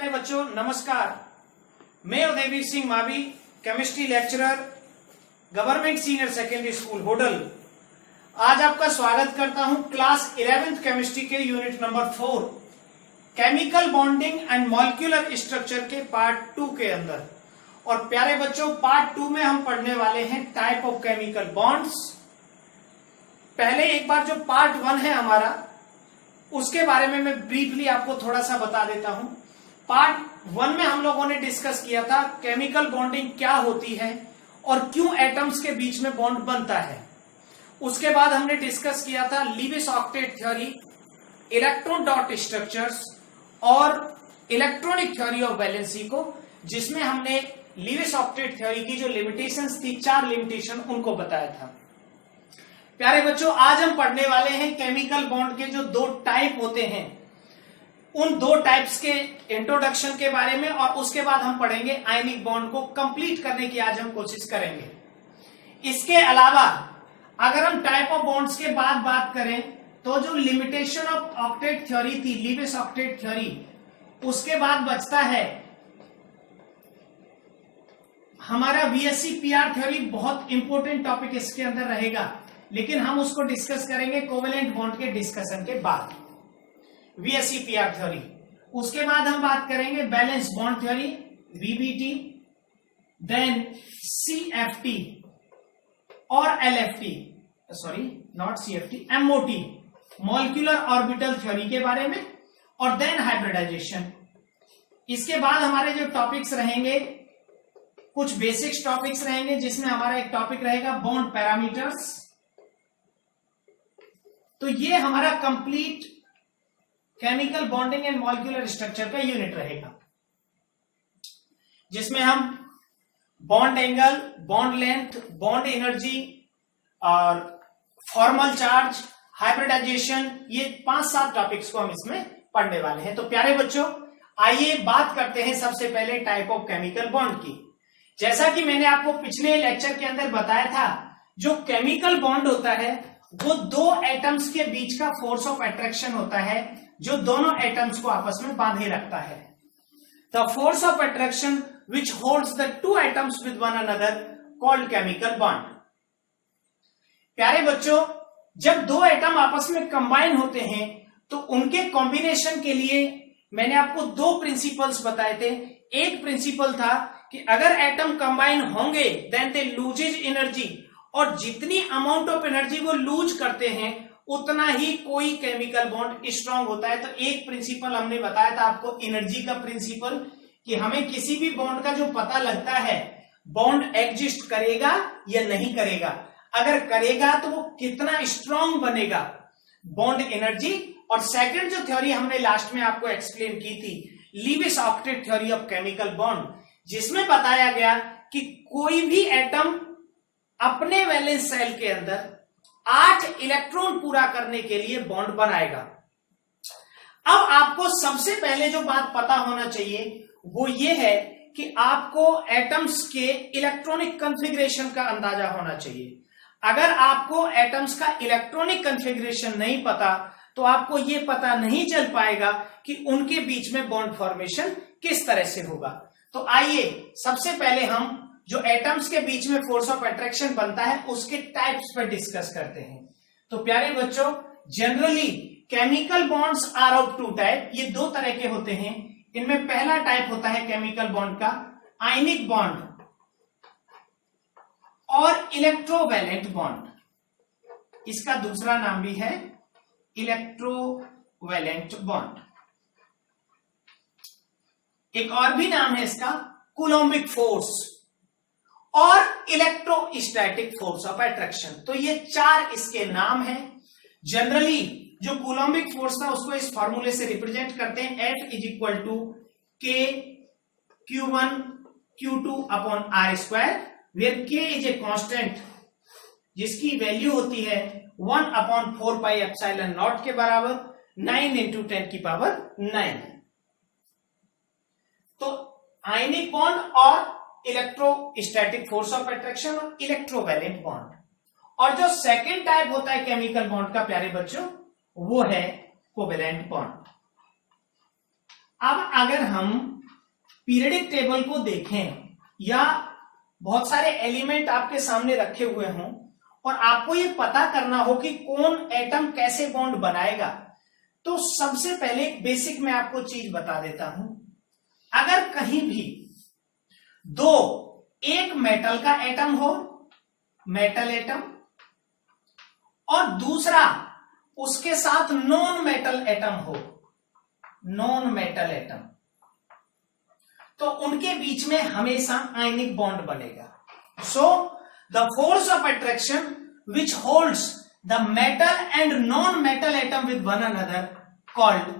प्यारे बच्चों नमस्कार। मैं Udayveer Singh Mavi, chemistry lecturer, government senior secondary school Hodal, आज आपका स्वागत करता हूं क्लास 11th केमिस्ट्री के unit number 4 chemical bonding and molecular structure के पार्ट 2 के अंदर। और प्यारे बच्चों पार्ट 2 में हम पढ़ने वाले हैं टाइप ऑफ केमिकल बॉन्ड्स। पहले एक बार जो पार्ट 1 है हमारा, उसके बारे में मैं ब्रीफली आपको थोड़ा सा बता देता हूं। पार्ट 1 में हम लोगों ने डिस्कस किया था केमिकल बॉन्डिंग क्या होती है और क्यों एटम्स के बीच में बॉन्ड बनता है। उसके बाद हमने डिस्कस किया था Lewis octet theory, electron dot structures और इलेक्ट्रॉनिक थ्योरी ऑफ वैलेंसी को, जिसमें हमने लीविस ऑक्टेट थ्योरी की जो लिमिटेशंस थी, 4 लिमिटेशन, उनको बताया था। प्यारे बच्चों आज हम पढ़ने वाले हैं केमिकल बॉन्ड के जो 2 टाइप होते हैं, उन 2 टाइप्स के इंट्रोडक्शन के बारे में, और उसके बाद हम पढ़ेंगे आयनिक बॉन्ड को कंप्लीट करने की आज हम कोशिश करेंगे। इसके अलावा अगर हम टाइप ऑफ बॉन्ड्स के बाद बात करें तो जो लिमिटेशन ऑफ ऑक्टेट थ्योरी थी, लीविस ऑक्टेट थ्योरी, उसके बाद बचता है हमारा वीएससी पीआर थ्योरी। बहुत इंपॉर्टेंट टॉपिक इसके अंदर रहेगा, लेकिन हम उसको डिस्कस करेंगे कोवेलेंट बॉन्ड के डिस्कशन के बाद, वीएससी पीआर थ्योरी। उसके बाद हम बात करेंगे balance bond theory, VBT, then CFT और LFT, sorry not CFT, MOT, molecular orbital theory के बारे में, और देन हाइब्रिडाइजेशन। इसके बाद हमारे जो टॉपिक्स रहेंगे, कुछ बेसिक्स टॉपिक्स रहेंगे, जिसमें हमारा एक टॉपिक रहेगा बॉन्ड पैरामीटर्स। तो ये हमारा complete chemical bonding and molecular structure का यूनिट रहेगा, जिसमें हम bond angle, bond length, bond energy और फॉर्मल चार्ज, हाइब्रिडाइजेशन, ये 5-7 टॉपिक्स को हम इसमें पढ़ने वाले हैं। तो प्यारे बच्चों आइए बात करते हैं सबसे पहले टाइप ऑफ केमिकल बॉन्ड की। जैसा कि मैंने आपको पिछले लेक्चर के अंदर बताया था, जो केमिकल बॉन्ड होता है वो 2 एटम्स के बीच का फोर्स ऑफ अट्रैक्शन होता है, जो दोनों एटम्स को आपस में बांधे रखता है। The force of attraction which holds the 2 atoms with one another called chemical bond. प्यारे बच्चों जब 2 एटम आपस में कंबाइन होते हैं तो उनके कॉम्बिनेशन के लिए मैंने आपको 2 प्रिंसिपल्स बताए थे। एक प्रिंसिपल था कि अगर एटम कंबाइन होंगे देन दे लूजेज एनर्जी, और जितनी अमाउंट ऑफ एनर्जी वो लूज करते हैं उतना ही कोई केमिकल बॉन्ड स्ट्रांग होता है। तो एक प्रिंसिपल हमने बताया था आपको, एनर्जी का प्रिंसिपल, कि हमें किसी भी बॉन्ड का जो पता लगता है बॉन्ड एग्जिस्ट करेगा या नहीं करेगा, अगर करेगा तो वो कितना स्ट्रांग बनेगा, बॉन्ड एनर्जी। और सेकंड जो थ्योरी हमने लास्ट में आपको एक्सप्लेन की थी, Lewis octet theory of chemical bond, जिसमें बताया गया कि कोई भी एटम अपने वैलेंस सेल के अंदर 8 इलेक्ट्रॉन पूरा करने के लिए बॉन्ड बनाएगा। अब आपको सबसे पहले जो बात पता होना चाहिए वो ये है कि आपको एटम्स के इलेक्ट्रॉनिक कॉन्फ़िगरेशन का अंदाजा होना चाहिए। अगर आपको एटम्स का इलेक्ट्रॉनिक कॉन्फ़िगरेशन नहीं पता तो आपको ये पता नहीं चल पाएगा कि उनके बीच में बॉन्ड फॉर्मेशन किस तरह से होगा। तो आइए सबसे पहले हम जो एटम्स के बीच में फोर्स ऑफ अट्रैक्शन बनता है उसके टाइप्स पर डिस्कस करते हैं। तो प्यारे बच्चों generally chemical bonds are of 2 type, ये 2 तरह के होते हैं। इनमें पहला टाइप होता है केमिकल बॉन्ड का आयनिक बॉन्ड और इलेक्ट्रोवैलेंट बॉन्ड। इसका दूसरा नाम भी है इलेक्ट्रोवैलेंट बॉन्ड। एक और भी नाम है इसका कूलोम्बिक फोर्स और इलेक्ट्रोस्टैटिक फोर्स ऑफ अट्रैक्शन। तो ये 4 इसके नाम हैं। जनरली जो कूलोम्बिक फोर्स था उसको इस फॉर्मूले से रिप्रेजेंट करते हैं, F is equal to K Q1 Q2 upon R², where K is a constant जिसकी वैल्यू होती है 1 अपॉन 4 पाई एप्सिलॉन नॉट के बराबर, 9 इंटू 10 की पावर 9। तो आयनिक बॉन्ड और इलेक्ट्रोस्टैटिक फोर्स ऑफ अट्रैक्शन और इलेक्ट्रोवैलेंट बॉन्ड। और जो सेकेंड टाइप होता है केमिकल बॉन्ड का प्यारे बच्चों, वो है कोवेलेंट बॉन्ड। अब अगर हम पीरियडिक टेबल को देखें या बहुत सारे एलिमेंट आपके सामने रखे हुए हों और आपको ये पता करना हो कि कौन एटम कैसे बॉन्ड बनाएगा, तो सबसे पहले एक बेसिक मैं आपको चीज बता देता हूं। अगर कहीं भी दो, एक मेटल का एटम हो, मेटल एटम, और दूसरा उसके साथ नॉन मेटल एटम हो, नॉन मेटल एटम, तो उनके बीच में हमेशा आयनिक बॉन्ड बनेगा। So the force of attraction which holds the metal and non metal atom with one another called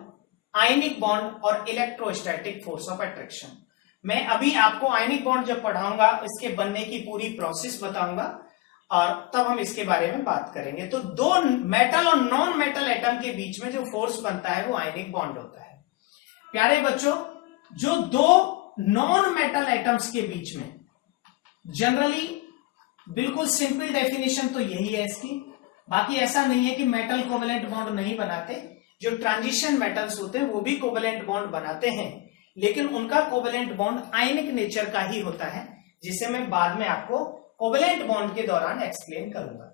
ionic bond और इलेक्ट्रोस्टैटिक फोर्स ऑफ अट्रैक्शन। मैं अभी आपको आयनिक बॉन्ड जब पढ़ाऊंगा इसके बनने की पूरी प्रोसेस बताऊंगा और तब हम इसके बारे में बात करेंगे। तो दो मेटल और नॉन मेटल एटम के बीच में जो फोर्स बनता है वो आयनिक बॉन्ड होता है। प्यारे बच्चों, जो दो नॉन मेटल एटम्स के बीच में जनरली बिल्कुल सिंपल डेफिनेशन तो यही है इसकी, बाकी ऐसा नहीं है कि मेटल कोवेलेंट बॉन्ड नहीं बनाते। जो ट्रांजिशन मेटल्स होते हैं वो भी कोवेलेंट बॉन्ड बनाते हैं, लेकिन उनका कोवेलेंट बॉन्ड आयनिक नेचर का ही होता है, जिसे मैं बाद में आपको कोवेलेंट बॉन्ड के दौरान एक्सप्लेन करूंगा।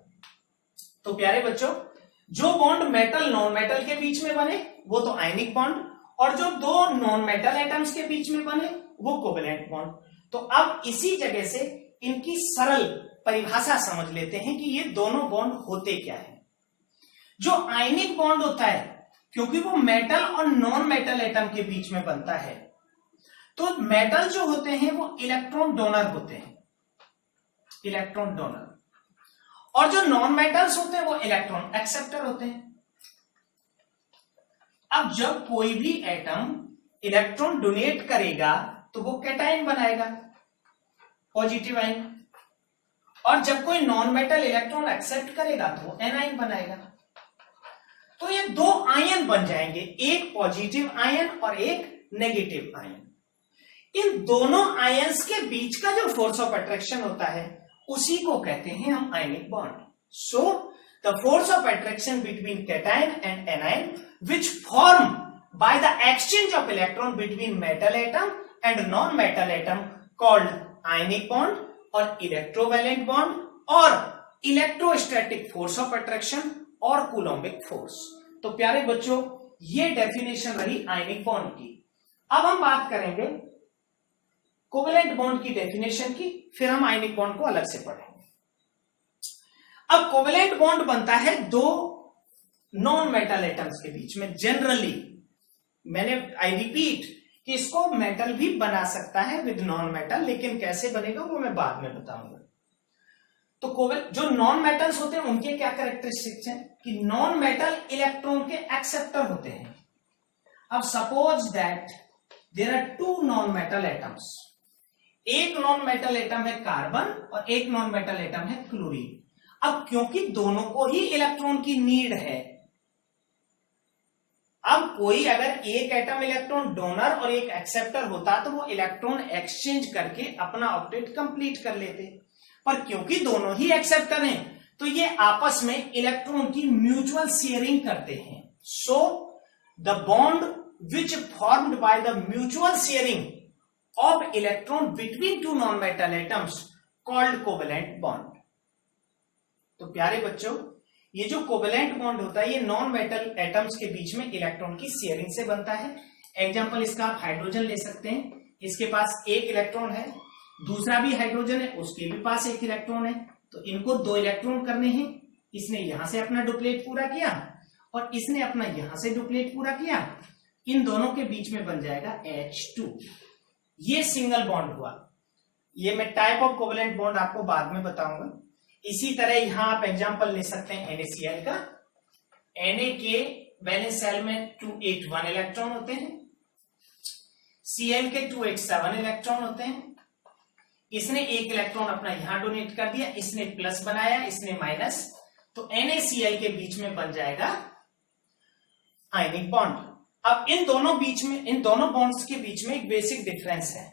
तो प्यारे बच्चों, जो बॉन्ड मेटल नॉन मेटल के बीच में बने वो तो आयनिक बॉन्ड, और जो दो नॉन मेटल एटम्स के बीच में बने वो कोवेलेंट बॉन्ड। तो अब इसी जगह से इनकी सरल परिभाषा समझ लेते हैं कि ये दोनों बॉन्ड होते क्या है। जो आयनिक बॉन्ड होता है, क्योंकि वो मेटल और नॉन मेटल एटम के बीच में बनता है, तो मेटल जो होते हैं वो इलेक्ट्रॉन डोनर होते हैं, इलेक्ट्रॉन डोनर, और जो नॉन मेटल्स होते हैं वो इलेक्ट्रॉन एक्सेप्टर होते हैं। अब जब कोई भी एटम इलेक्ट्रॉन डोनेट करेगा तो वो कैटायन बनाएगा, पॉजिटिव आयन, और जब कोई नॉन मेटल इलेक्ट्रॉन एक्सेप्ट करेगा तो वो एनायन बनाएगा। तो ये दो आयन बन जाएंगे, एक पॉजिटिव आयन और एक नेगेटिव आयन। इन दोनों आयंस के बीच का जो फोर्स ऑफ अट्रैक्शन होता है उसी को कहते हैं हम ionic bond. So the force of attraction between cation and anion which form by the exchange of electron between metal atom and non-metal atom called ionic bond or electrovalent bond or electrostatic force of attraction और Coulombic force. तो प्यारे बच्चों, ये definition रही ionic bond की। अब हम बात करेंगे कोवेलेंट बॉन्ड की डेफिनेशन की, फिर हम आयनिक बॉन्ड को अलग से पढ़ेंगे। अब कोवेलेंट बॉन्ड बनता है दो नॉन मेटल एटम्स के बीच में। जनरली आई रिपीट कि इसको मेटल भी बना सकता है विद नॉन मेटल, लेकिन कैसे बनेगा वो मैं बाद में बताऊंगा। तो जो नॉन मेटल्स होते हैं उनके क्या कैरेक्टरिस्टिक्स हैं कि नॉन मेटल इलेक्ट्रॉन के एक्सेप्टर होते हैं। अब suppose that there are two non metal atoms, एक नॉन मेटल एटम है कार्बन और एक नॉन मेटल एटम है क्लोरीन। अब क्योंकि दोनों को ही इलेक्ट्रॉन की नीड है, अब कोई अगर एक एटम इलेक्ट्रॉन डोनर और एक एक्सेप्टर होता तो वो इलेक्ट्रॉन एक्सचेंज करके अपना ऑक्टेट कंप्लीट कर लेते, पर क्योंकि दोनों ही एक्सेप्टर हैं तो ये आपस में इलेक्ट्रॉन की म्यूचुअल शेयरिंग करते हैं। So the bond which formed by the mutual sharing of electron between two non metal atoms called covalent bond. तो प्यारे बच्चों, ये जो कोवेलेंट बॉन्ड होता है ये नॉन मेटल एटम्स के बीच में इलेक्ट्रॉन की शेयरिंग से बनता है। एग्जांपल इसका आप हाइड्रोजन ले सकते हैं, इसके पास एक इलेक्ट्रॉन है, दूसरा भी हाइड्रोजन है, उसके भी पास एक इलेक्ट्रॉन है, तो इनको दो इलेक्ट्रॉन करने हैं। इसने यहां से अपना डुप्लेट पूरा किया और इसने अपना यहां से डुप्लेट पूरा किया, इन दोनों के बीच में बन जाएगा H2। ये सिंगल बॉन्ड हुआ। ये मैं टाइप ऑफ कोवेलेंट बॉन्ड आपको बाद में बताऊंगा। इसी तरह यहां आप एग्जांपल ले सकते हैं NaCl का। Na के वैलेंस शेल में 281 इलेक्ट्रॉन होते हैं, Cl के 287 इलेक्ट्रॉन होते हैं। इसने एक इलेक्ट्रॉन अपना यहां डोनेट कर दिया, इसने प्लस बनाया, इसने माइनस, तो NaCl के बीच में बन जाएगा आयनिक बॉन्ड। अब इन दोनों बॉन्ड्स के बीच में एक बेसिक डिफरेंस है।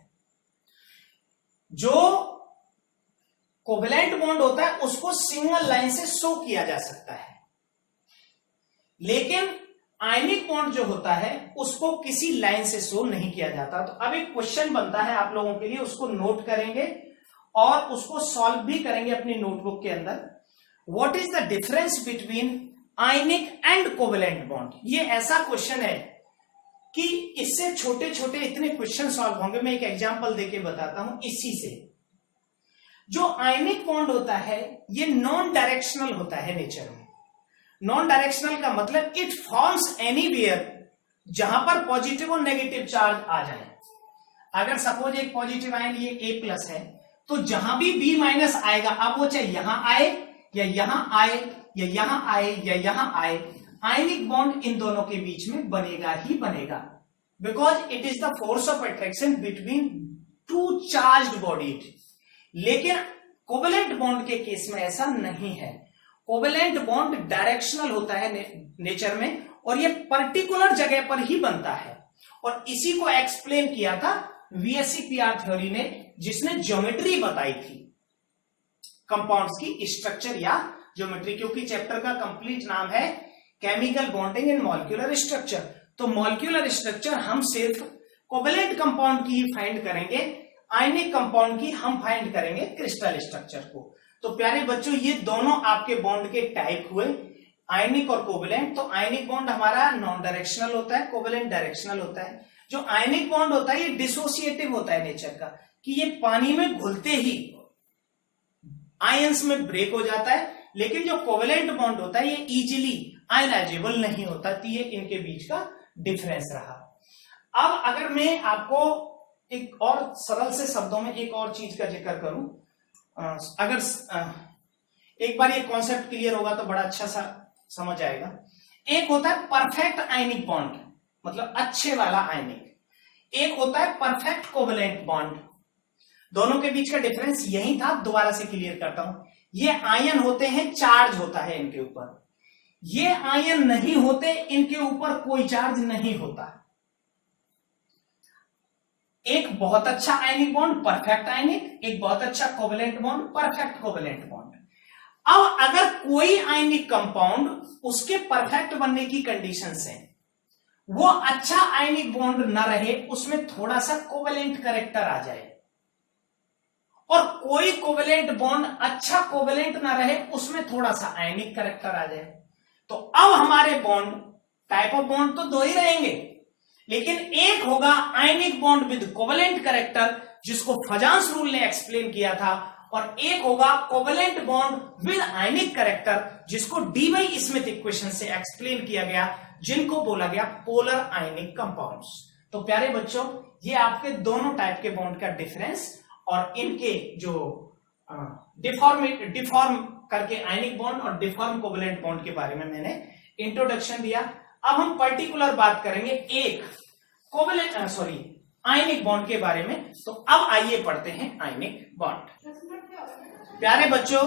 जो कोवेलेंट बॉन्ड होता है उसको सिंगल लाइन से शो किया जा सकता है, लेकिन आयनिक बॉन्ड जो होता है उसको किसी लाइन से शो नहीं किया जाता। तो अब एक क्वेश्चन बनता है आप लोगों के लिए, उसको नोट करेंगे और उसको सॉल्व भी करेंगे अपनी नोटबुक के अंदर। What is the difference between ionic and covalent bond? ये ऐसा क्वेश्चन है कि इससे छोटे छोटे इतने क्वेश्चन सॉल्व होंगे। मैं एक एग्जांपल देके बताता हूं इसी से। जो आयनिक बॉन्ड होता है ये नॉन डायरेक्शनल होता है नेचर में। नॉन डायरेक्शनल का मतलब इट फॉर्म्स एनीवेयर जहां पर पॉजिटिव और नेगेटिव चार्ज आ जाए। अगर सपोज एक पॉजिटिव आयन ये A+ है, तो जहां भी B- आएगा, अब वो चाहे यहां आए या यहां आए या यहां आए या यहां आए, आयनिक बॉन्ड इन दोनों के बीच में बनेगा ही बनेगा, because it is the force of attraction between two charged bodies. लेकिन कोवेलेंट बॉन्ड के केस में ऐसा नहीं है। कोवेलेंट बॉन्ड डायरेक्शनल होता है नेचर में, और ये पर्टिकुलर जगह पर ही बनता है। और इसी को एक्सप्लेन किया था VSEPR थ्योरी ने, जिसने ज्योमेट्री बताई थी कंपाउंड्स की स्ट्रक्चर या ज्योमेट्री, क्योंकि चैप्टर का कंप्लीट नाम है chemical bonding and molecular structure. तो मॉलिक्यूलर स्ट्रक्चर हम सिर्फ कोवेलेंट कंपाउंड की ही फाइंड करेंगे, आयनिक कंपाउंड की हम फाइंड करेंगे क्रिस्टल स्ट्रक्चर को। तो प्यारे बच्चों, ये दोनों आपके बॉन्ड के टाइप हुए, आयनिक और कोवेलेंट। तो आयनिक बॉन्ड हमारा नॉन डायरेक्शनल होता है, कोवेलेंट डायरेक्शनल होता है। जो आयनिक बॉन्ड होता है ये डिसोसिएटिव होता है नेचर का, कि ये पानी में घुलते ही आयंस में ब्रेक हो जाता है। लेकिन जो कोवेलेंट बॉन्ड होता है ये इजीली आयनाइजेबल नहीं होता। तो ये इनके बीच का डिफरेंस रहा। अब अगर मैं आपको एक और सरल से शब्दों में एक और चीज का जिक्र करूं, अगर एक बार ये कॉन्सेप्ट क्लियर होगा तो बड़ा अच्छा सा समझ आएगा। एक होता है परफेक्ट आयनिक बॉन्ड, मतलब अच्छे वाला आयनिक। एक होता है परफेक्ट कोवेलेंट बॉन्ड। दोनों के बीच का डिफरेंस यही था, दोबारा से क्लियर करता हूं। ये आयन होते हैं, चार्ज होता है इनके ऊपर। ये आयन नहीं होते, इनके ऊपर कोई चार्ज नहीं होता। एक बहुत अच्छा आयनिक बॉन्ड परफेक्ट आयनिक, एक बहुत अच्छा covalent bond perfect covalent bond. अब अगर कोई आयनिक कंपाउंड उसके परफेक्ट बनने की कंडीशंस हैं, वो अच्छा आयनिक बॉन्ड ना रहे, उसमें थोड़ा सा कोवेलेंट कैरेक्टर आ जाए, और कोई कोवेलेंट बॉन्ड अच्छा कोवेलेंट ना रहे, उसमें थोड़ा सा आयनिक कैरेक्टर आ जाए, तो अब हमारे बॉन्ड टाइप ऑफ बॉन्ड तो दो ही रहेंगे, लेकिन एक होगा ionic bond with covalent character, जिसको फजांस रूल ने एक्सप्लेन किया था, और एक होगा covalent bond with ionic character, जिसको डी स्मिथ इक्वेशन से एक्सप्लेन किया गया, जिनको बोला गया पोलर आयनिक कंपाउंड्स। तो प्यारे बच्चों, ये आपके दोनों टाइप के बॉन्ड का डिफरेंस और इनके जो डिफॉर्म करके आयनिक बॉन्ड और डिफॉर्म कोवेलेंट बॉन्ड के बारे में मैंने इंट्रोडक्शन दिया। अब हम पर्टिकुलर बात करेंगे एक कोवेलेंट आयनिक बॉन्ड के बारे में। तो अब आइए पढ़ते हैं आयनिक बॉन्ड। प्यारे बच्चों,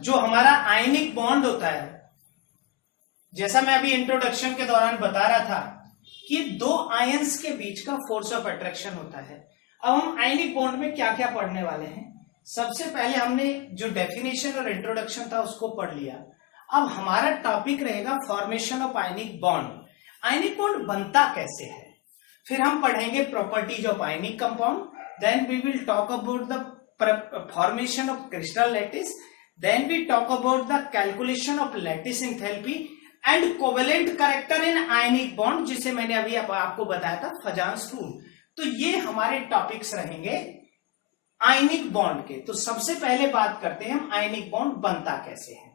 जो हमारा आयनिक बॉन्ड होता है, जैसा मैं अभी इंट्रोडक्शन के दौरान बता रहा था कि दो आयंस के बीच का फोर्स ऑफ अट्रैक्शन होता है। अब हम आयनिक बॉन्ड में क्या क्या पढ़ने वाले हैं। सबसे पहले हमने जो डेफिनेशन और इंट्रोडक्शन था उसको पढ़ लिया। अब हमारा टॉपिक रहेगा formation of ionic bond. Ionic bond बनता कैसे है, फिर हम पढ़ेंगे properties of ionic compound, then we will talk about the formation of crystal lattice, then we talk about the calculation of lattice enthalpy and covalent character in ionic bond, जिसे मैंने अभी आपको बताया था फजांस रूल। तो ये हमारे topics रहेंगे आयनिक बॉन्ड के। तो सबसे पहले बात करते हैं हम आयनिक बॉन्ड बनता कैसे है।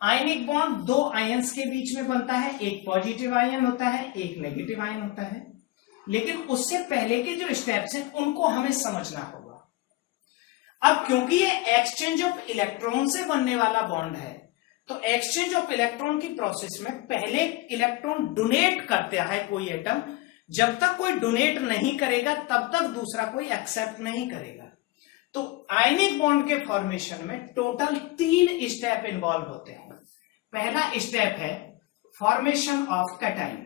आयनिक बॉन्ड दो आयंस के बीच में बनता है, एक पॉजिटिव आयन होता है, एक नेगेटिव आयन होता है। लेकिन उससे पहले के जो स्टेप्स हैं उनको हमें समझना होगा। अब क्योंकि ये एक्सचेंज ऑफ इलेक्ट्रॉन से बनने वाला बॉन्ड है, तो एक्सचेंज ऑफ इलेक्ट्रॉन की प्रोसेस में पहले इलेक्ट्रॉन डोनेट करता है कोई एटम। जब तक कोई डोनेट नहीं करेगा तब तक दूसरा कोई एक्सेप्ट नहीं करेगा। तो आयनिक बॉन्ड के फॉर्मेशन में टोटल 3 स्टेप इन्वॉल्व होते हैं। पहला स्टेप है फॉर्मेशन ऑफ कैटाइन,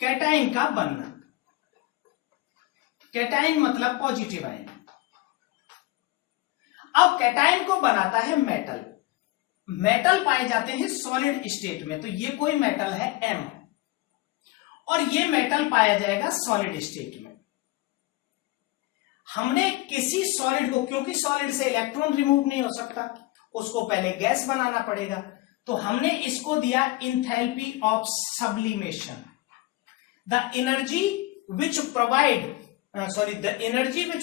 कैटाइन का बनना। कैटाइन मतलब पॉजिटिव आयन। अब कैटाइन को बनाता है मेटल। मेटल पाए जाते हैं सॉलिड स्टेट में, तो ये कोई मेटल है M, और ये मेटल पाया जाएगा सॉलिड स्टेट में। हमने किसी सॉलिड को, क्योंकि सॉलिड से इलेक्ट्रॉन रिमूव नहीं हो सकता, उसको पहले गैस बनाना पड़ेगा, तो हमने इसको दिया enthalpy of sublimation, the energy which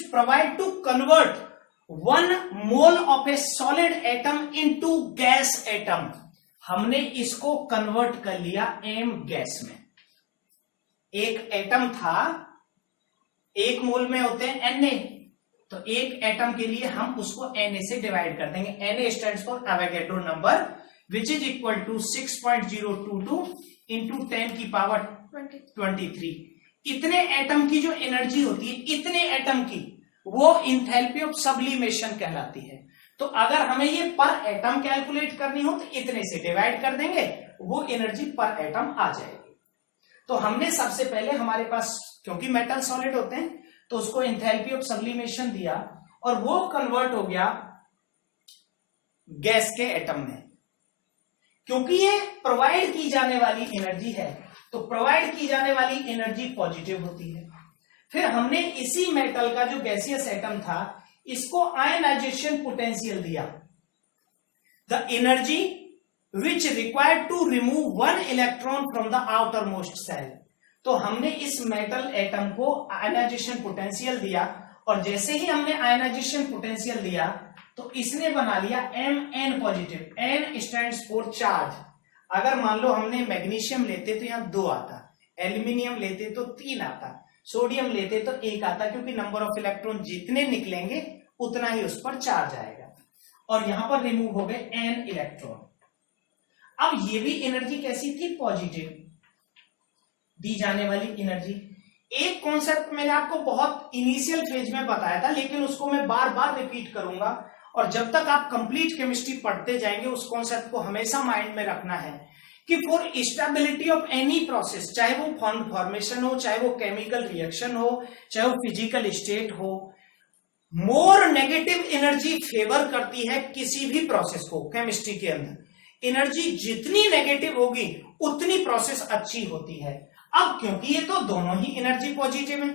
provide to convert 1 mole of a solid atom into gas atom. हमने इसको कन्वर्ट कर लिया M गैस में। एक एटम था, 1 मोल में होते हैं Na, तो एक एटम के लिए हम उसको Na से डिवाइड कर देंगे। Na stands for Avogadro number, which is equal to 6.022 into 10 की पावर 23। इतने एटम की जो एनर्जी होती है, इतने एटम की, वो इंथैल्पी ऑफ सब्लिमेशन कहलाती है। तो अगर हमें ये पर एटम कैलकुलेट करनी हो तो इतने से डिवाइड कर देंगे, वो एनर्जी पर एटम आ जाएगी। तो हमने सबसे पहले, हमारे पास क्योंकि मेटल सॉलिड होते हैं, तो उसको इंथैल्पी ऑफ सब्लिमेशन दिया और वो कन्वर्ट हो गया गैस के एटम में। क्योंकि ये प्रोवाइड की जाने वाली एनर्जी है, तो प्रोवाइड की जाने वाली एनर्जी पॉजिटिव होती है। फिर हमने इसी मेटल का जो गैसियस एटम था, इसको आयनाइजेशन पोटेंशियल दिया, the energy which required to remove 1 electron from the outermost shell. तो हमने इस मेटल एटम को आयनाइजेशन पोटेंशियल दिया, और जैसे ही हमने आयनाइजेशन पोटेंशियल दिया तो इसने बना लिया Mn positive. N stands for charge. अगर मान लो हमने मैग्नीशियम लेते तो यहां 2 आता, एल्यूमिनियम लेते तो 3 आता, सोडियम लेते तो 1 आता, क्योंकि नंबर ऑफ इलेक्ट्रॉन जितने निकलेंगे उतना ही उस पर चार्ज आएगा, और यहां पर रिमूव हो गए N इलेक्ट्रॉन। अब ये भी एनर्जी कैसी थी? पॉजिटिव दी जाने वाली एनर्जी। एक कॉन्सेप्ट मैंने आपको बहुत इनिशियल फेज में बताया था, लेकिन उसको मैं बार बार रिपीट करूंगा, और जब तक आप कंप्लीट केमिस्ट्री पढ़ते जाएंगे उस कॉन्सेप्ट को हमेशा माइंड में रखना है कि for stability of any process, चाहे वो फॉर्मेशन हो, चाहे वो केमिकल रिएक्शन हो, चाहे वो फिजिकल स्टेट हो, मोर नेगेटिव एनर्जी फेवर करती है किसी भी प्रोसेस को। केमिस्ट्री के अंदर एनर्जी जितनी नेगेटिव होगी उतनी प्रोसेस अच्छी होती है। अब क्योंकि ये तो दोनों ही एनर्जी पॉजिटिव है,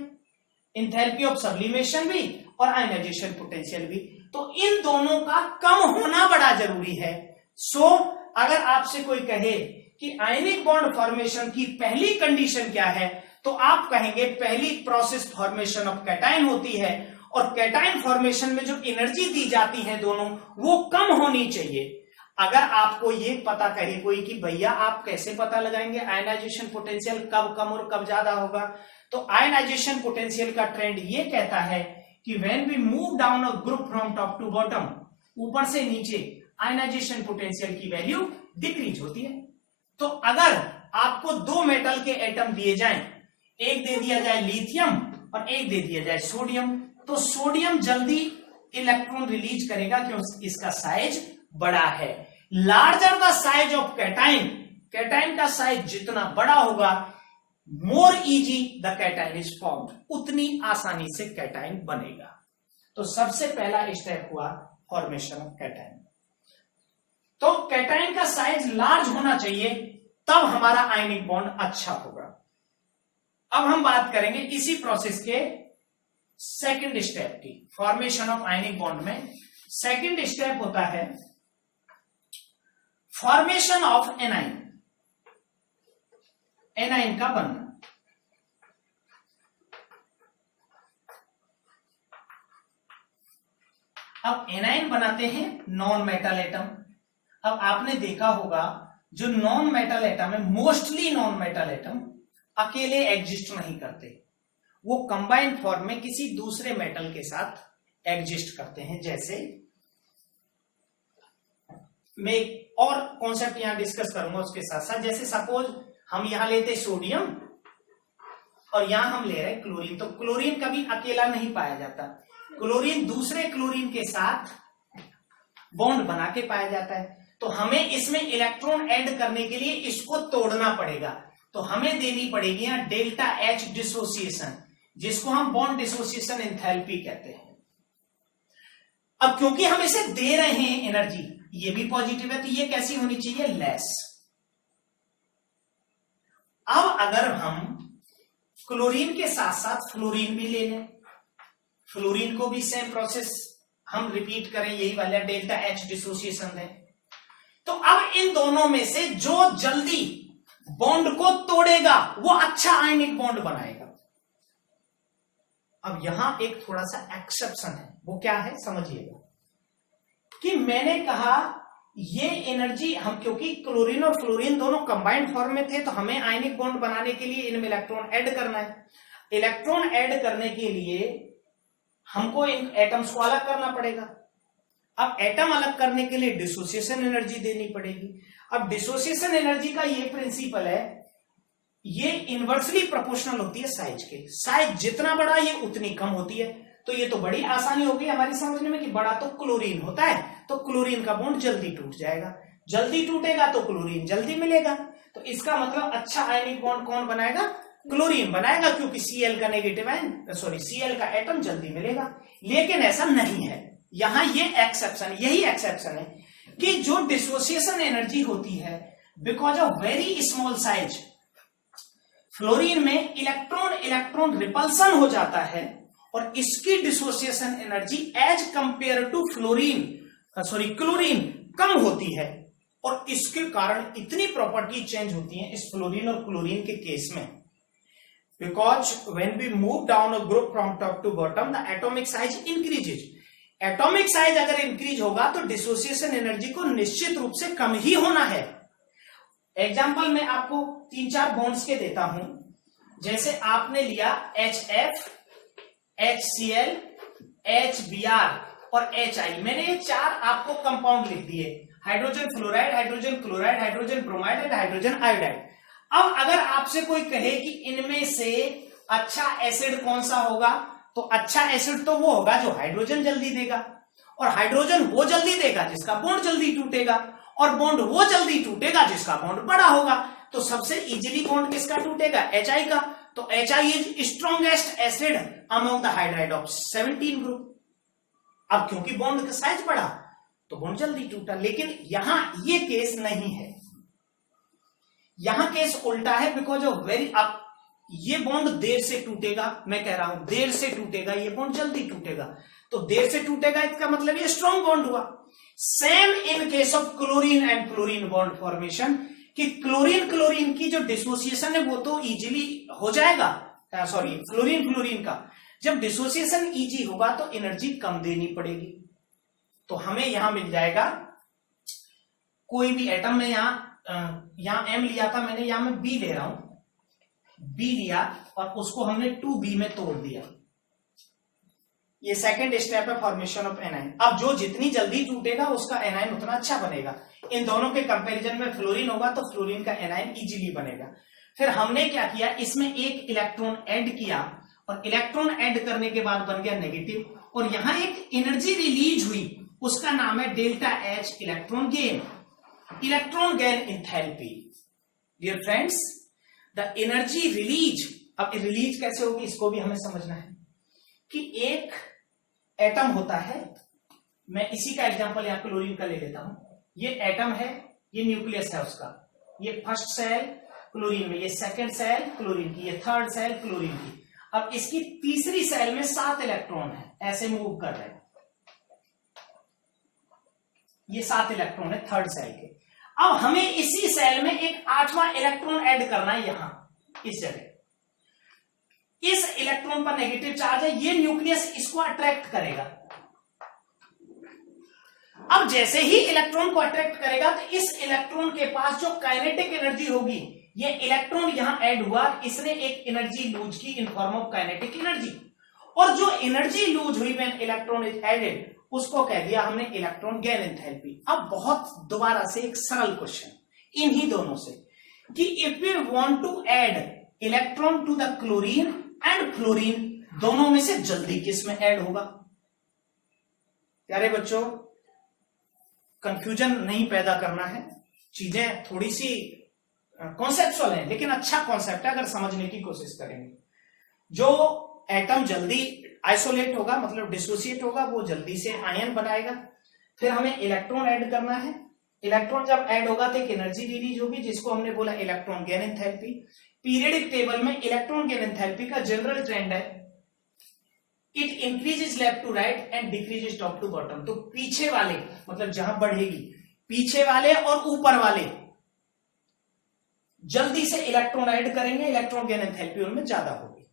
इंथैल्पी ऑफ सब्लिमेशन भी और आयनाइजेशन पोटेंशियल भी, तो इन दोनों का कम होना बड़ा जरूरी है। सो अगर आपसे कोई कहे कि आयनिक बॉन्ड फॉर्मेशन की पहली कंडीशन क्या है, तो आप कहेंगे पहली प्रोसेस फॉर्मेशन ऑफ कैटायन होती है, और कैटायन फॉर्मेशन में जो एनर्जी दी जाती है दोनों, वो कम होनी चाहिए। अगर आपको ये पता कहे कोई कि भैया आप कैसे पता लगाएंगे आयनाइजेशन पोटेंशियल कब कम और कब ज्यादा होगा, तो आयनाइजेशन पोटेंशियल का ट्रेंड ये कहता है कि when we move down a group from top to bottom, ऊपर से नीचे आयनाइजेशन पोटेंशियल की वैल्यू डिक्रीज होती है। तो अगर आपको 2 मेटल के एटम दिए जाएं, एक दे दिया जाए लिथियम और एक दे दिया जाए सोडियम, तो सोडियम जल्दी इलेक्ट्रॉन रिलीज करेगा क्योंकि इसका साइज बड़ा है। Larger the size of cation, cation का साइज जितना बड़ा होगा, more easy the cation is formed, उतनी आसानी से कैटायन बनेगा। तो सबसे पहला स्टेप हुआ फॉर्मेशन ऑफ कैटायन। तो कैटायन का साइज लार्ज होना चाहिए, तब हमारा आयनिक बॉन्ड अच्छा होगा। अब हम बात करेंगे इसी प्रोसेस के सेकंड स्टेप की, फॉर्मेशन ऑफ आयनिक बॉन्ड में सेकंड स्टेप होता है फॉर्मेशन ऑफ एनाइन, एनाइन का बनना। अब एनाइन बनाते हैं नॉन मेटल एटम। अब आपने देखा होगा जो नॉन मेटल एटम है, मोस्टली नॉन मेटल एटम अकेले एग्जिस्ट नहीं करते, वो कंबाइंड फॉर्म में किसी दूसरे मेटल के साथ एग्जिस्ट करते हैं। जैसे मैं और कॉन्सेप्ट यहां डिस्कस करूंगा उसके साथ साथ, जैसे सपोज हम यहां लेते सोडियम और यहां हम ले रहे हैं क्लोरीन, तो क्लोरीन कभी अकेला नहीं पाया जाता, क्लोरीन दूसरे क्लोरीन के साथ बॉन्ड बना के पाया जाता है। तो हमें इसमें इलेक्ट्रॉन ऐड करने के लिए इसको तोड़ना पड़ेगा, तो हमें देनी पड़ेगी यहां डेल्टा एच डिसोसिएशन, जिसको हम बॉन्ड डिसोसिएशन एंथैल्पी कहते हैं। अब क्योंकि हम इसे दे रहे हैं एनर्जी, ये भी पॉजिटिव है, तो ये कैसी होनी चाहिए, लेस। अब अगर हम क्लोरीन के साथ साथ फ्लोरीन भी ले लें, फ्लोरीन को भी सेम प्रोसेस हम रिपीट करें, यही वाला डेल्टा एच डिसोसिएशन दें, तो अब इन दोनों में से जो जल्दी बॉन्ड को तोड़ेगा वो अच्छा आयनिक बॉन्ड बनाएगा। अब यहां एक थोड़ा सा एक्सेप्शन है, वो क्या है समझिएगा, कि मैंने कहा ये एनर्जी हम, क्योंकि क्लोरीन और फ्लोरीन दोनों कंबाइंड फॉर्म में थे, तो हमें आयनिक बॉन्ड बनाने के लिए इनमें इलेक्ट्रॉन ऐड करना है। इलेक्ट्रॉन ऐड करने के लिए हमको इन एटम्स को अलग करना पड़ेगा। अब एटम अलग करने के लिए डिसोसिएशन एनर्जी देनी पड़ेगी। अब डिसोसिएशन एनर्जी का ये प्रिंसिपल है, ये इनवर्सली प्रोपोर्शनल होती है साइज के। साइज जितना बड़ा ये उतनी कम होती है। तो ये तो बड़ी आसानी होगी हमारी समझने में कि बड़ा तो क्लोरीन होता है, तो क्लोरीन का बॉन्ड जल्दी टूट जाएगा, जल्दी टूटेगा तो क्लोरीन जल्दी मिलेगा। तो इसका मतलब अच्छा आयनिक बॉन्ड कौन बनाएगा, क्लोरीन बनाएगा, क्योंकि Cl का नेगेटिव आयन, सॉरी Cl का एटम जल्दी मिलेगा। लेकिन ऐसा नहीं है, यहां ये एक्सेप्शन, यही एक्सेप्शन है कि जो डिसोसिएशन एनर्जी होती है because of very small size, fluorine में इलेक्ट्रॉन इलेक्ट्रॉन रिपल्सन हो जाता है और इसकी dissociation energy as compare to chlorine कम होती है, और इसके कारण इतनी प्रॉपर्टी चेंज होती है इस फ्लोरीन और क्लोरीन के केस में। Because when we move down a group from top to bottom the atomic size increases. Atomic size अगर इंक्रीज होगा तो डिसोसिएशन एनर्जी को निश्चित रूप से कम ही होना है। एग्जाम्पल मैं आपको 3-4 बॉन्ड्स के देता हूं। जैसे आपने लिया HF, HCl, HBr और HI, मैंने ये 4 आपको कंपाउंड लिख दिए, hydrogen fluoride, hydrogen chloride, hydrogen bromide and hydrogen iodide. अब अगर आपसे कोई कहे कि इनमें से अच्छा एसिड कौन सा होगा, तो अच्छा एसिड तो वो होगा जो हाइड्रोजन जल्दी देगा, और हाइड्रोजन वो जल्दी देगा जिसका बॉन्ड जल्दी टूटेगा, और बॉन्ड वो जल्दी टूटेगा जिसका बॉन्ड बड़ा होगा। तो सबसे इजीली बॉन्ड किसका टूटेगा, HI का। तो HI is strongest acid among the hydride of 17 group. अब क्योंकि बॉन्ड का साइज बढ़ा तो बॉन्ड जल्दी टूटा, लेकिन यहां ये केस नहीं है, यहां केस उल्टा है। बिकॉज ऑफ वेरी, अब ये बॉन्ड देर से टूटेगा, मैं कह रहा हूं देर से टूटेगा, ये बॉन्ड जल्दी टूटेगा। तो देर से टूटेगा इसका मतलब ये स्ट्रॉन्ग बॉन्ड हुआ। Same in case of chlorine and fluorine bond formation, कि क्लोरीन क्लोरीन की जो डिसोसिएशन है वो तो इजीली हो जाएगा, सॉरी फ्लोरीन फ्लोरीन का जब डिसोसिएशन इजी होगा तो एनर्जी कम देनी पड़ेगी। तो हमें यहां मिल जाएगा कोई भी एटम में, यहां M लिया था मैंने, यहां मैं B ले रहा हूं, B लिया और उसको हमने 2B में तोड़ दिया। ये सेकंड स्टेप है फॉर्मेशन ऑफ एनाइन। अब जो जितनी जल्दी टूटेगा उसका एनाइन उतना अच्छा बनेगा। इन दोनों के कंपैरिजन में फ्लोरीन होगा तो फ्लोरीन का एनाइन इजीली बनेगा। फिर हमने क्या किया, इसमें एक इलेक्ट्रॉन ऐड किया, और इलेक्ट्रॉन ऐड करने के बाद बन गया नेगेटिव, और यहां एक एनर्जी रिलीज हुई, उसका नाम है delta H, electron gain. Electron gain enthalpy. Dear friends, the energy release, अब रिलीज कैसे होगी इसको भी हमें समझना है, कि एक एटम होता है, मैं इसी का एग्जांपल यहां क्लोरीन का ले लेता हूं। ये एटम है, ये न्यूक्लियस है उसका, ये फर्स्ट सेल क्लोरीन में, ये सेकंड सेल क्लोरीन की, ये थर्ड सेल क्लोरीन की। अब इसकी तीसरी सेल में 7 इलेक्ट्रॉन है, ऐसे मूव कर रहे हैं, ये 7 इलेक्ट्रॉन है थर्ड सेल के। अब हमें इसी सेल में एक 8वां इलेक्ट्रॉन ऐड करना है, यहां इस जगह। इस इलेक्ट्रॉन पर नेगेटिव चार्ज है, ये न्यूक्लियस इसको अट्रैक्ट करेगा। अब जैसे ही इलेक्ट्रॉन को अट्रैक्ट करेगा तो इस इलेक्ट्रॉन के पास जो काइनेटिक एनर्जी होगी, ये इलेक्ट्रॉन यहां ऐड हुआ, इसने एक एनर्जी लूज की in form of kinetic energy, और जो एनर्जी लूज हुई व्हेन इलेक्ट्रॉन इज एडेड उसको कह दिया हमने इलेक्ट्रॉन गेन एंथैल्पी। अब बहुत दोबारा से एक सरल क्वेश्चन इन्हीं दोनों से, कि if we want to add electron to the chlorine and fluorine, दोनों में से जल्दी किस में ऐड होगा? प्यारे बच्चों, कंफ्यूजन नहीं पैदा करना है, चीजें थोड़ी सी कॉन्सेप्चुअल है, लेकिन अच्छा कॉन्सेप्ट है अगर समझने की कोशिश करेंगे। जो एटम जल्दी आइसोलेट होगा, मतलब डिसोसिएट होगा, वो जल्दी से आयन बनाएगा, फिर हमें इलेक्ट्रॉन ऐड करना है। इलेक्ट्रॉन जब ऐड होगा तो एक एनर्जी रिलीज होगी जिसको हमने बोला electron gain enthalpy. Periodic table में इलेक्ट्रॉन गेन एंथैल्पी का जनरल ट्रेंड है it increases left to right and decreases top to bottom. तो पीछे वाले मतलब जहां बढ़ेगी, पीछे वाले और ऊपर वाले जल्दी से इलेक्ट्रॉन ऐड करेंगे, इलेक्ट्रॉन गेन एंथैल्पी उनमें ज्यादा होगी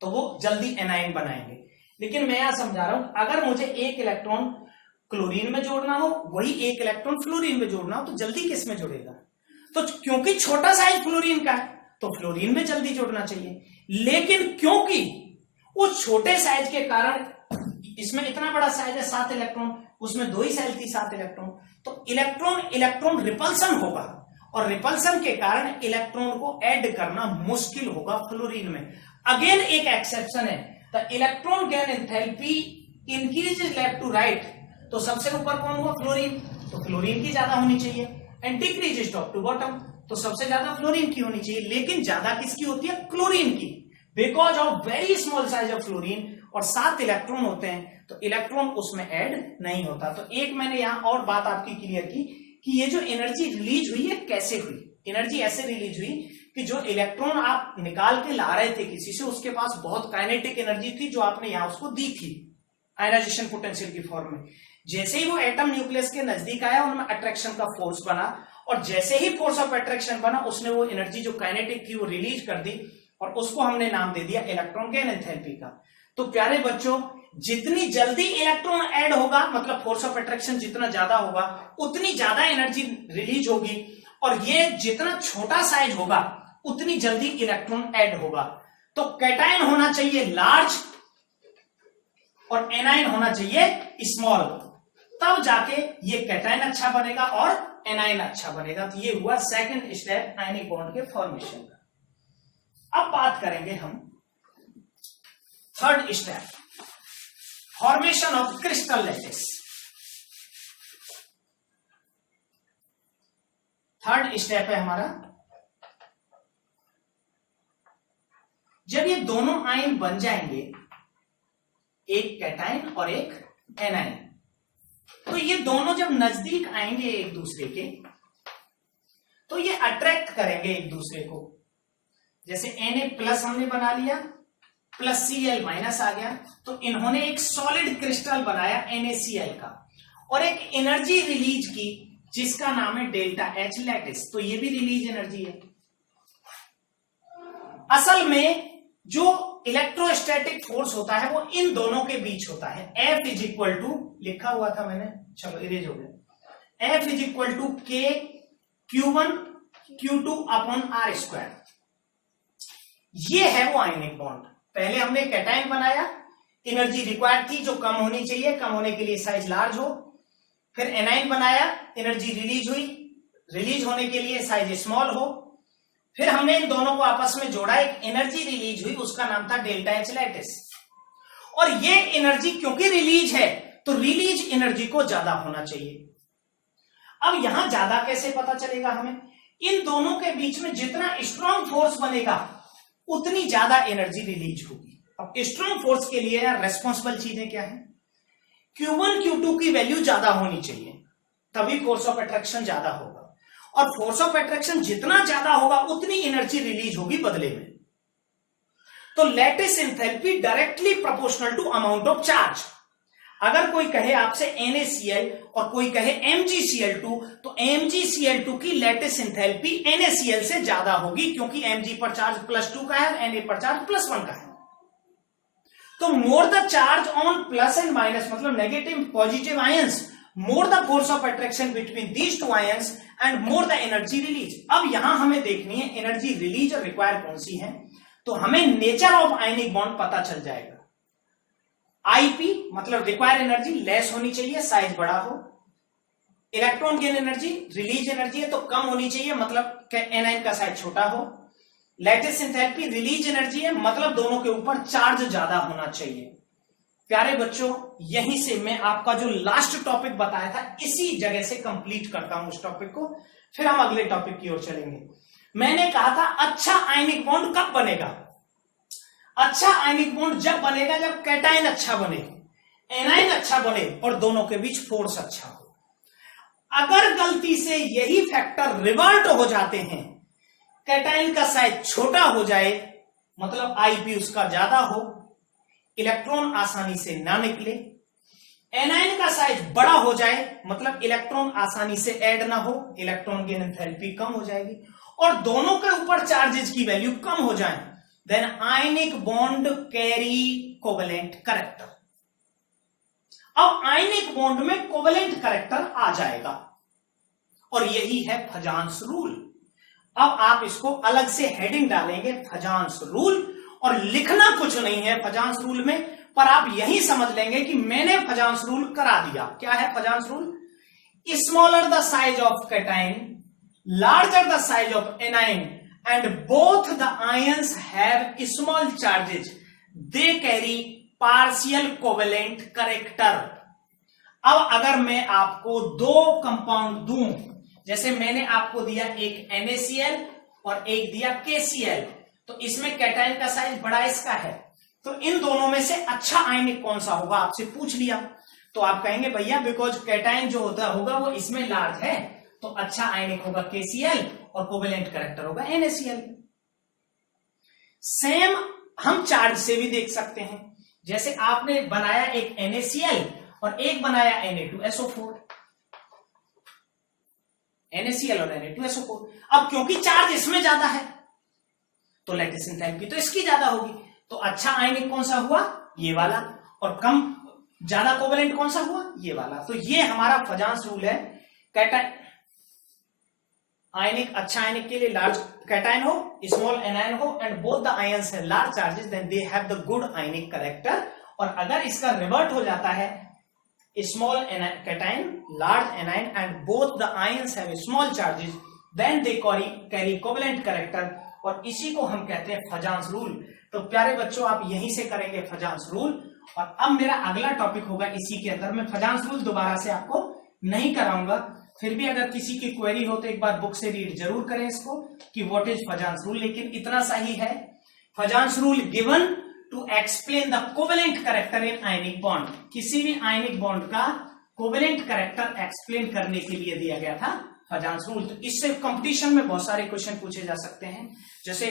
तो वो जल्दी एनायन बनाएंगे। लेकिन मैं यहां समझा रहा हूं अगर मुझे एक इलेक्ट्रॉन क्लोरीन में जोड़ना हो, वही एक इलेक्ट्रॉन फ्लोरीन में जोड़ना हो, तो जल्दी किस में जुड़ेगा? तो क्योंकि छोटा साइज फ्लोरीन का है तो फ्लोरीन में जल्दी जोड़ना चाहिए। लेकिन क्योंकि उस छोटे साइज के कारण इसमें इतना बड़ा साइज है 7 इलेक्ट्रॉन, उसमें 2 ही सेल थी 7 इलेक्ट्रॉन, तो इलेक्ट्रॉन इलेक्ट्रॉन रिपल्सन होगा और रिपल्सन के कारण इलेक्ट्रॉन को ऐड करना मुश्किल होगा फ्लोरीन में। अगेन एक एक्सेप्शन है, the electron gain enthalpy increases left to right, तो सबसे ऊपर कौन हुआ? फ्लोरीन, तो फ्लोरीन की ज्यादा होनी चाहिए। And decreases top to bottom, तो सबसे ज्यादा फ्लोरीन की होनी चाहिए। लेकिन ज्यादा किसकी होती है? क्लोरीन की, because of very small size of fluorine और 7 इलेक्ट्रॉन होते हैं तो इलेक्ट्रॉन उसमें ऐड नहीं होता। तो एक मैंने यहां और बात आपकी क्लियर की कि ये जो एनर्जी रिलीज हुई है कैसे हुई। एनर्जी ऐसे रिलीज हुई कि जो इलेक्ट्रॉन आप निकाल के ला रहे थे किसी से, उसके पास बहुत काइनेटिक एनर्जी थी जो आपने यहां उसको दी थी आयनाइजेशन पोटेंशियल की फॉर्म में। जैसे ही वो एटम न्यूक्लियस के नजदीक आया उनमें अट्रैक्शन का फोर्स बना और जैसे ही फोर्स ऑफ अट्रैक्शन बना उसने वो एनर्जी जो काइनेटिक थी वो रिलीज कर दी और उसको हमने नाम दे दिया इलेक्ट्रॉन गेन एंथैल्पी का। तो प्यारे बच्चों, जितनी जल्दी इलेक्ट्रॉन ऐड होगा मतलब फोर्स ऑफ अट्रैक्शन जितना ज्यादा होगा उतनी ज्यादा एनर्जी रिलीज होगी और ये जितना छोटा साइज होगा उतनी जल्दी इलेक्ट्रॉन ऐड होगा। तो कैटायन होना चाहिए लार्ज और एनायन होना चाहिए स्मॉल, तब जाके ये कैटायन अच्छा बनेगा और एनायन अच्छा बनेगा। तो ये हुआ सेकंड स्टेप आयनिक बॉन्ड के फॉर्मेशन का। अब बात करेंगे हम third step, formation of crystal lattice. Third step है हमारा, जब ये दोनों आयन बन जाएंगे, एक कैटायन और एक एनायन, तो ये दोनों जब नजदीक आएंगे एक दूसरे के तो ये अट्रैक्ट करेंगे एक दूसरे को। जैसे Na+ हमने बना लिया प्लस Cl- आ गया, तो इन्होंने एक सॉलिड क्रिस्टल बनाया NaCl का और एक एनर्जी रिलीज की जिसका नाम है डेल्टा H लैटिस। तो ये भी रिलीज एनर्जी है। असल में जो इलेक्ट्रोस्टैटिक फोर्स होता है वो इन दोनों के बीच होता है। F इज इक्वल टू, लिखा हुआ था मैंने, चलो इरेज हो गया, F is equal to K Q1 Q2 upon R²। ये है वो आयनिक बॉन्ड। पहले हमने कैटायन बनाया, एनर्जी रिक्वायर्ड थी जो कम होनी चाहिए, कम होने के लिए साइज लार्ज हो। फिर एनायन बनाया, एनर्जी रिलीज हुई, रिलीज होने के लिए साइज स्मॉल हो। फिर हमने इन दोनों को आपस में जोड़ा, एक एनर्जी रिलीज हुई, उसका नाम था डेल्टा H लैटिस। और ये एनर्जी क्योंकि रिलीज है तो रिलीज एनर्जी को ज्यादा होना चाहिए। अब यहां ज्यादा कैसे पता चलेगा हमें? इन दोनों के बीच में जितना स्ट्रॉन्ग फोर्स बनेगा उतनी ज्यादा एनर्जी रिलीज होगी। अब स्ट्रॉन्ग फोर्स के लिए रेस्पॉन्सिबल चीजें क्या है? Q1 Q2 की वैल्यू ज्यादा होनी चाहिए, तभी फोर्स ऑफ अट्रैक्शन ज्यादा होगा और फोर्स ऑफ अट्रैक्शन जितना ज्यादा होगा उतनी एनर्जी रिलीज होगी बदले में। तो lattice enthalpy directly proportional to amount of charge. अगर कोई कहे आपसे NaCl और कोई कहे MgCl2, तो MgCl2 की लैटिस एंथैल्पी NaCl से ज्यादा होगी क्योंकि Mg पर चार्ज +2 का है और Na पर चार्ज +1 का है। तो more the charge on plus and minus मतलब negative positive ions, more the force of attraction between these two ions and more the energy release. अब यहां हमें देखनी है एनर्जी रिलीज और रिक्वायर कौन सी है, तो हमें नेचर ऑफ आयनिक बॉन्ड पता चल जाएगा। IP मतलब रिक्वायर एनर्जी लेस होनी चाहिए, साइज बड़ा हो। Electron gain energy release energy है तो कम होनी चाहिए, मतलब एनायन का साइज छोटा हो। लैटिस एंथैल्पी रिलीज एनर्जी है, मतलब दोनों के ऊपर चार्ज ज्यादा होना चाहिए। प्यारे बच्चों, यहीं से मैं आपका जो लास्ट टॉपिक बताया था इसी जगह से कंप्लीट करता हूं उस टॉपिक को, फिर हम अगले टॉपिक की ओर चलेंगे। मैंने कहा था अच्छा आयनिक बॉन्ड कब बनेगा? अच्छा आयनिक बॉन्ड जब बनेगा जब कैटायन अच्छा बने। एनायन अच्छा बने और दोनों के बीच फोर्स अच्छा हो। अगर गलती से यही फैक्टर रिवर्ट हो जाते हैं, कैटायन का साइज छोटा हो जाए, मतलब आईपी उसका ज्यादा हो, इलेक्ट्रॉन आसानी से ना निकले, एनायन का साइज बड़ा हो जाए, मतलब इलेक्ट्रॉन आसानी से ऐड ना हो, इलेक्ट्रॉन की एंथैल्पी कम हो जाएगी, और दोनों के ऊपर चार्जेस की वैल्यू कम हो जाए, then ionic bond carry covalent character. अब आयनिक बॉन्ड में कोवेलेंट कैरेक्टर आ जाएगा और यही है फजान्स रूल। अब आप इसको अलग से हेडिंग डालेंगे फजान्स रूल, और लिखना कुछ नहीं है फजान्स रूल में, पर आप यही समझ लेंगे कि मैंने फजान्स रूल करा दिया। क्या है Fajans rule? Smaller the size of cation, larger the size of anion, and both the ions have small charges, they carry partial covalent character. अब अगर मैं आपको दो कंपाउंड दूं, जैसे मैंने आपको दिया एक NaCl और एक दिया KCl, तो इसमें कैटायन का साइज बड़ा इसका है, तो इन दोनों में से अच्छा आयनिक कौन सा होगा आपसे पूछ लिया, तो आप कहेंगे भैया बिकॉज कैटायन जो होता होगा वो इसमें लार्ज है, तो अच्छा आयनिक होगा KCl और कोवेलेंट कैरेक्टर होगा NaCl। सेम हम चार्ज से भी देख सकते हैं, जैसे आपने बनाया एक NaCl और एक बनाया Na2SO4, NaCl और Na2SO4। अब क्योंकि चार्ज इसमें ज्यादा है तो लैटिस एंथैल्पी तो इसकी ज्यादा होगी, तो अच्छा आयनिक कौन सा हुआ? ये वाला, और कम ज्यादा कोवेलेंट कौन सा हुआ? ये वाला। तो ये हमारा फजान्स रूल है। कैटायन आयनिक, अच्छा आयनिक के लिए लार्ज कैटायन हो, स्मॉल एनायन हो, and both the ions have large charges, then they have the good ionic character. और अगर इसका रिवर्ट हो जाता है small cation, large anion, and both the ions have small charges, then they carry covalent character, और इसी को हम कहते हैं फजान्स रूल। तो प्यारे बच्चों आप यहीं से करेंगे फजान्स रूल। और अब मेरा अगला टॉपिक होगा इसी के अंदर, मैं फजान्स रूल दोबारा से आपको नहीं कराऊंगा, फिर भी अगर किसी की क्वेरी हो तो एक बार बुक से रीड जरूर करें इसको कि व्हाट इज फजान्स रूल। लेकिन इतना सा ही है, Fajans rule given to explain the covalent character in ionic bond. किसी भी आयनिक बॉन्ड का कोवेलेंट कैरेक्टर एक्सप्लेन करने के लिए दिया गया था फजान्स रूल। तो इससे कंपटीशन में बहुत सारे क्वेश्चन पूछे जा सकते हैं, जैसे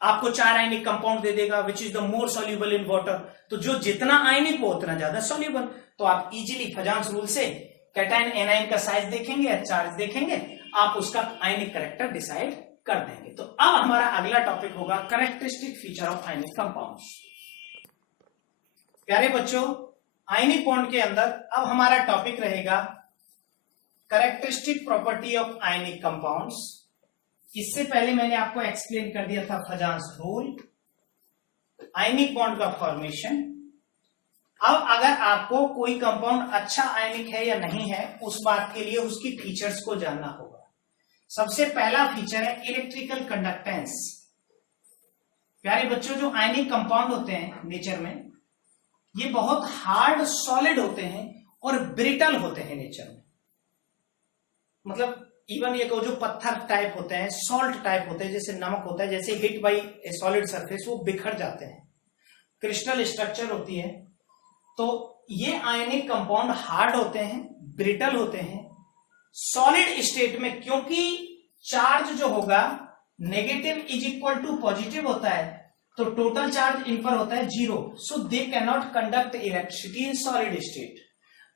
आपको 4 आयनिक कंपाउंड दे देगा which is the more soluble in water, तो जो जितना आयनिक वो उतना ज्यादा सॉल्युबल। तो आप इजीली फजान्स रूल से कैटायन एनायन का साइज देखेंगे या चार्ज देखेंगे, आप उसका आयनिक कैरेक्टर डिसाइड कर देंगे। तो अब हमारा अगला टॉपिक होगा characteristic feature of ionic compounds. प्यारे बच्चों आयनिक बॉन्ड के अंदर अब हमारा टॉपिक रहेगा characteristic property of ionic compounds. इससे पहले मैंने आपको एक्सप्लेन कर दिया था फजान्स रूल, आयनिक बॉन्ड का फॉर्मेशन। अब अगर आपको कोई कंपाउंड अच्छा आयनिक है या नहीं है, उस बात के लिए उसकी फीचर्स को जानना होगा। सबसे पहला फीचर है इलेक्ट्रिकल कंडक्टेंस। प्यारे बच्चों जो आयनिक कंपाउंड होते हैं नेचर में, ये बहुत हार्ड सॉलिड होते हैं और ब्रिटल होते हैं नेचर में। मतलब इवन ये जो पत्थर टाइप होते हैं, सॉल्ट टाइप होते हैं, जैसे नमक होता है, जैसे hit by A solid surface वो बिखर जाते हैं, क्रिस्टल स्ट्रक्चर होती है। तो ये आयनिक कंपाउंड हार्ड होते हैं, ब्रिटल होते हैं, सॉलिड स्टेट में, क्योंकि चार्ज जो होगा negative is equal to positive होता है, तो टोटल चार्ज इन पर होता है 0, so they can not conduct electricity in solid state,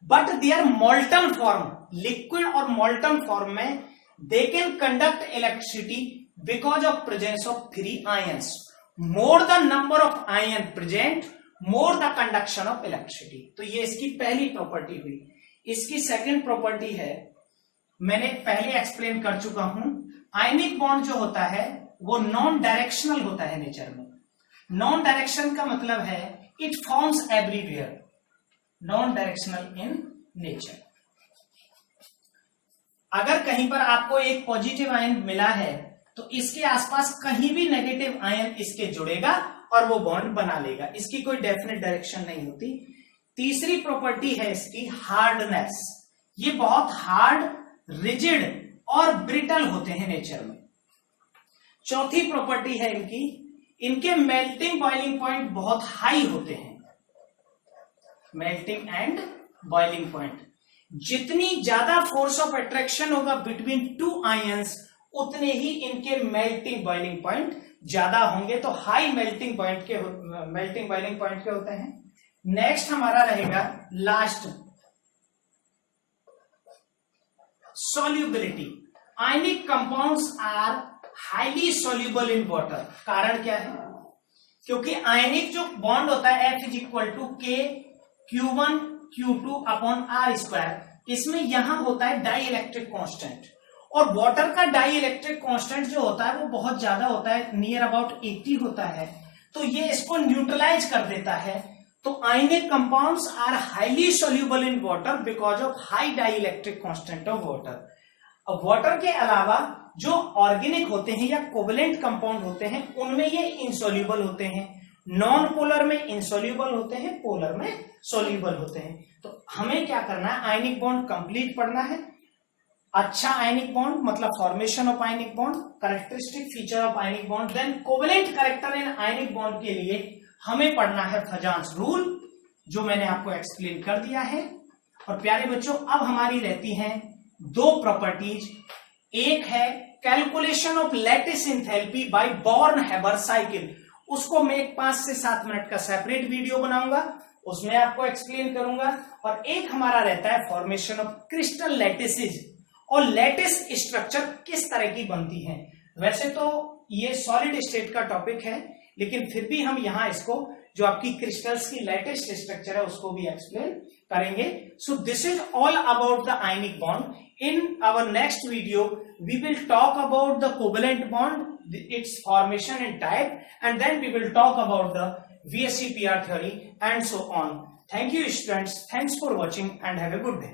but their molten form, liquid और मोल्टन फॉर्म में they can conduct electricity because of presence of 3 ions. More the number of ion present, more the conduction of electricity. तो ये इसकी पहली property हुई। इसकी second property है, मैंने पहले एक्सप्लेन कर चुका हूं, आयनिक बॉन्ड जो होता है वो नॉन डायरेक्शनल होता है नेचर में। नॉन डायरेक्शन का मतलब है it forms everywhere, non directional in nature. अगर कहीं पर आपको एक पॉजिटिव आयन मिला है तो इसके आसपास कहीं भी नेगेटिव आयन इसके जुड़ेगा और वो बॉन्ड बना लेगा, इसकी कोई डेफिनेट डायरेक्शन नहीं होती। तीसरी प्रॉपर्टी है इसकी हार्डनेस, ये बहुत हार्ड, रिजिड और ब्रिटल होते हैं नेचर में। चौथी प्रॉपर्टी है इनकी, इनके मेल्टिंग बॉइलिंग पॉइंट बहुत हाई होते हैं। Melting and boiling point. जितनी ज्यादा फोर्स ऑफ अट्रैक्शन होगा बिटवीन टू आयंस, उतने ही इनके मेल्टिंग बॉइलिंग पॉइंट ज्यादा होंगे। तो हाई मेल्टिंग बॉइलिंग पॉइंट के होते हैं। नेक्स्ट हमारा रहेगा last, solubility. Ionic compounds are highly soluble in water. कारण क्या है? क्योंकि आयनिक जो बॉन्ड होता है F = K Q1 Q2 upon R², इसमें यहां होता है डाई इलेक्ट्रिक कॉन्स्टेंट, और वाटर का डाई इलेक्ट्रिक कॉन्स्टेंट जो होता है वो बहुत ज्यादा होता है, नियर अबाउट 80 होता है। तो ये इसको न्यूट्रलाइज कर देता है। तो ionic compounds are highly soluble in water because of high dielectric constant of water. अब वाटर के अलावा जो ऑर्गेनिक होते हैं या कोवेलेंट कंपाउंड होते हैं, उनमें ये इनसॉल्युबल होते हैं। नॉन पोलर में इनसॉल्युबल होते हैं, पोलर में सॉल्युबल होते हैं। तो हमें क्या करना है? आयनिक बॉन्ड कंप्लीट पढ़ना है। अच्छा आयनिक बॉन्ड मतलब formation of ionic bond, characteristic feature of ionic bond, then covalent character in ionic bond के लिए हमें पढ़ना है फजान्स रूल, जो मैंने आपको एक्सप्लेन कर दिया है। और प्यारे बच्चों, अब हमारी रहती हैं दो प्रॉपर्टीज। एक है calculation of lattice enthalpy by Born Haber cycle. उसको मैं 5 से 7 मिनट का सेपरेट वीडियो बनाऊंगा, उसमें आपको एक्सप्लेन करूंगा। और एक हमारा रहता है फॉर्मेशन ऑफ क्रिस्टल लैटिसेज, और लैटिस स्ट्रक्चर किस तरह की बनती है। वैसे तो ये सॉलिड स्टेट का टॉपिक है, लेकिन फिर भी हम यहां इसको जो आपकी क्रिस्टल्स की लेटेस्ट स्ट्रक्चर है उसको भी एक्सप्लेन करेंगे। So this is all about the ionic bond. In our next video we will talk about the covalent bond, its formation and type, and then we will talk about the VSEPR theory and so on. Thank you students, thanks for watching and have a good day.